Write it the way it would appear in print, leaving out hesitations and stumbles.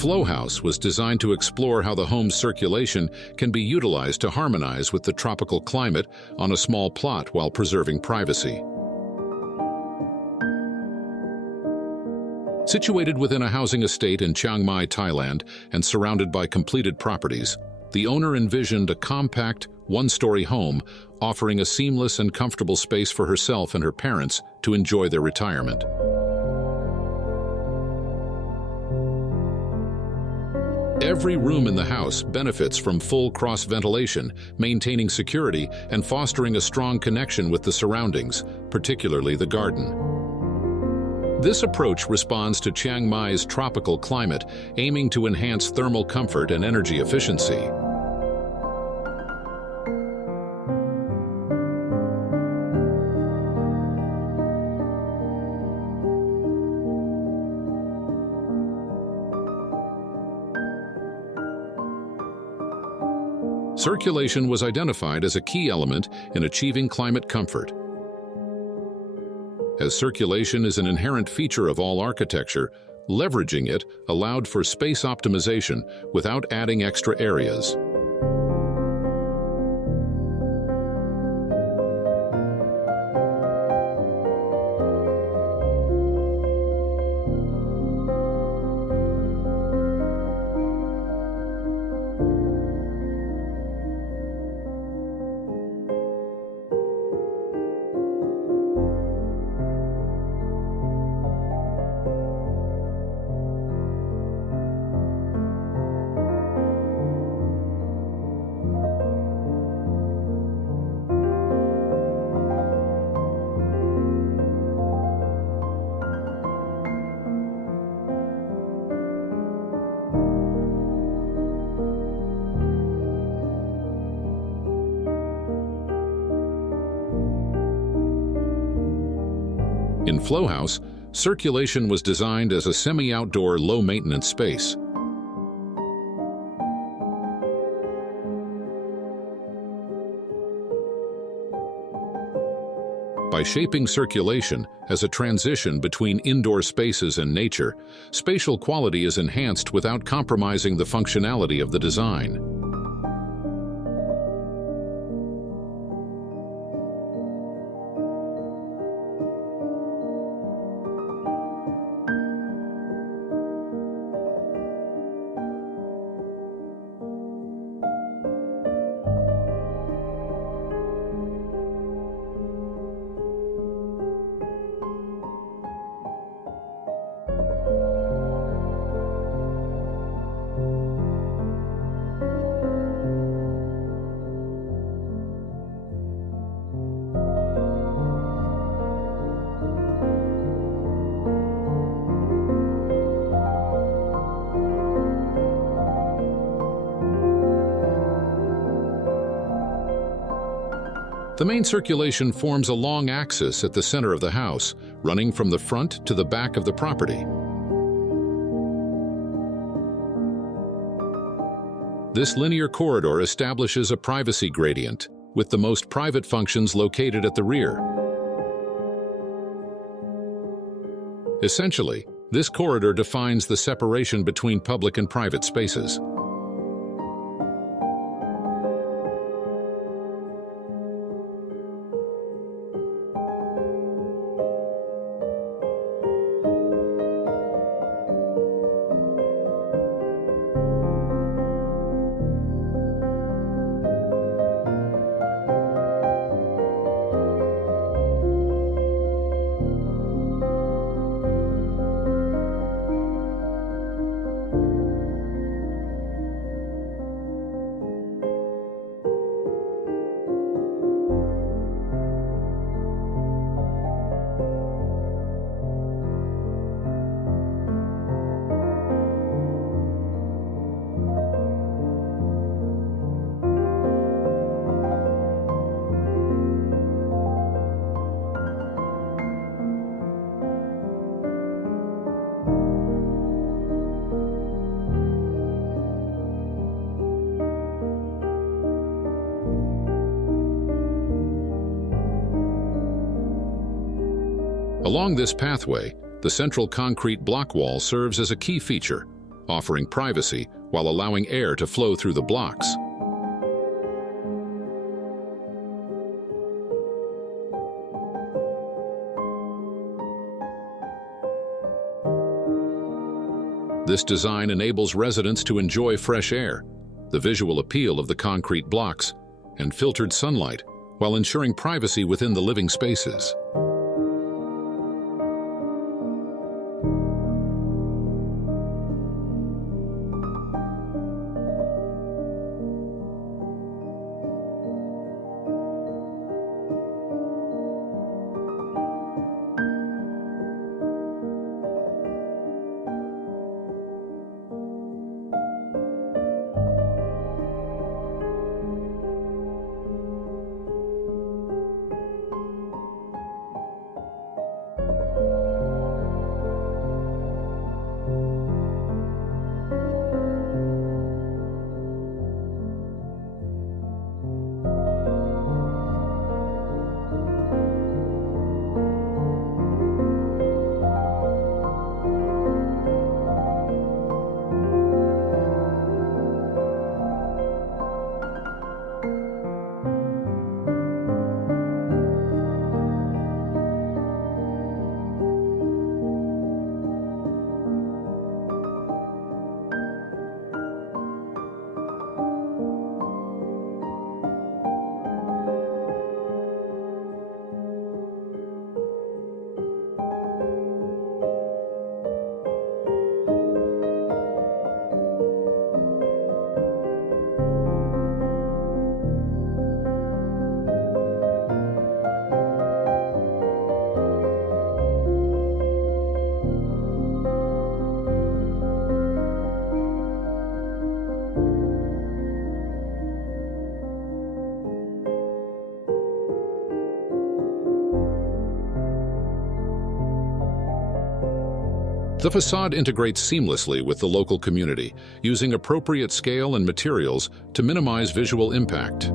flow house was designed to explore how the home's circulation can be utilized to harmonize with the tropical climate on a small plot while preserving privacy. Situated within a housing estate in Chiang Mai, Thailand, and surrounded by completed properties, the owner envisioned a compact, one-story home offering a seamless and comfortable space for herself and her parents to enjoy their retirement. Every room in the house benefits from full cross-ventilation, maintaining security and fostering a strong connection with the surroundings, particularly the garden. This approach responds to Chiang Mai's tropical climate, aiming to enhance thermal comfort and energy efficiency. Circulation was identified as a key element in achieving climate comfort. As circulation is an inherent feature of all architecture, leveraging it allowed for space optimization without adding extra areas. In Flow House, circulation was designed as a semi-outdoor, low-maintenance space. By shaping circulation as a transition between indoor spaces and nature, spatial quality is enhanced without compromising the functionality of the design. The main circulation forms a long axis at the center of the house, running from the front to the back of the property. This linear corridor establishes a privacy gradient, with the most private functions located at the rear. Essentially, this corridor defines the separation between public and private spaces. Along this pathway, the central concrete block wall serves as a key feature, offering privacy while allowing air to flow through the blocks. This design enables residents to enjoy fresh air, the visual appeal of the concrete blocks, and filtered sunlight, while ensuring privacy within the living spaces. The facade integrates seamlessly with the local community, using appropriate scale and materials to minimize visual impact.